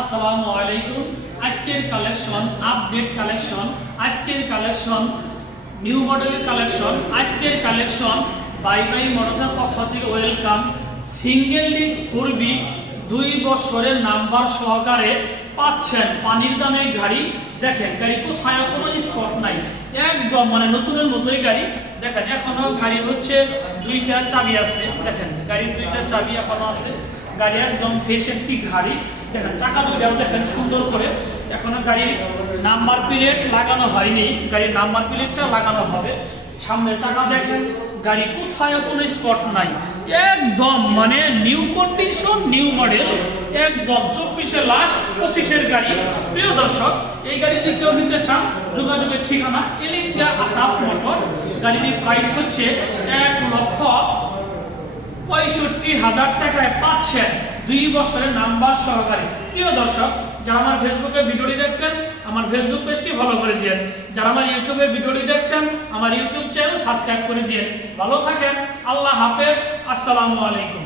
আসসালামু আলাইকুম। আজকের কালেকশন আপডেট কালেকশন, আজকের কালেকশন নিউ মডেলের কালেকশন, আজকের কালেকশন বাই মোটরসের পক্ষ থেকে ওয়েলকাম। সিঙ্গেল ডিস্ক পূর্বী 2 বছরের নাম্বার সহকারে পাচ্ছেন পানির দামে গাড়ি। দেখেন গাড়ি কোথায় কোনো স্পট নাই, একদম মানে নতুনের মতোই গাড়ি। দেখেন এখনো গাড়ির হচ্ছে 2টা চাবি আছে, দেখেন গাড়ির 2টা চাবি এখনো আছে। গাড়ি একদম ফ্রেশ একটি গাড়ি। দেখেন চাকা দুটাও দেখেন সুন্দর করে। এখনো গাড়ির নাম্বার প্লেট লাগানো হয়নি, গাড়ির নাম্বার প্লেটটা লাগানো হবে। সামনে চাকা দেখেন, গাড়ি কোথায় কোনো স্পট নাই, একদম মানে নিউ কন্ডিশন, নিউ মডেল, একদম 24-এর লাস্ট 25-এর গাড়ি। প্রিয় দর্শক, এই গাড়ি যদি কেউ নিতে চান, যোগাযোগের ঠিকানা এলিঙ্গা আসাদ মোটরস। গাড়ির প্রাইস হচ্ছে 1,65,000 টাকায় পাচ্ছেন 2 বছরের নাম্বার সহকারে। প্রিয় দর্শক, যারা আমার ফেসবুকে ভিডিওটি দেখছেন, আমার ফেসবুক পেজটি ফলো করে দিন। যারা আমার ইউটিউবে ভিডিওটি দেখছেন, আমার ইউটিউব চ্যানেল সাবস্ক্রাইব করে দিন। ভালো থাকেন, আল্লাহ হাফেজ, আসসালামু আলাইকুম।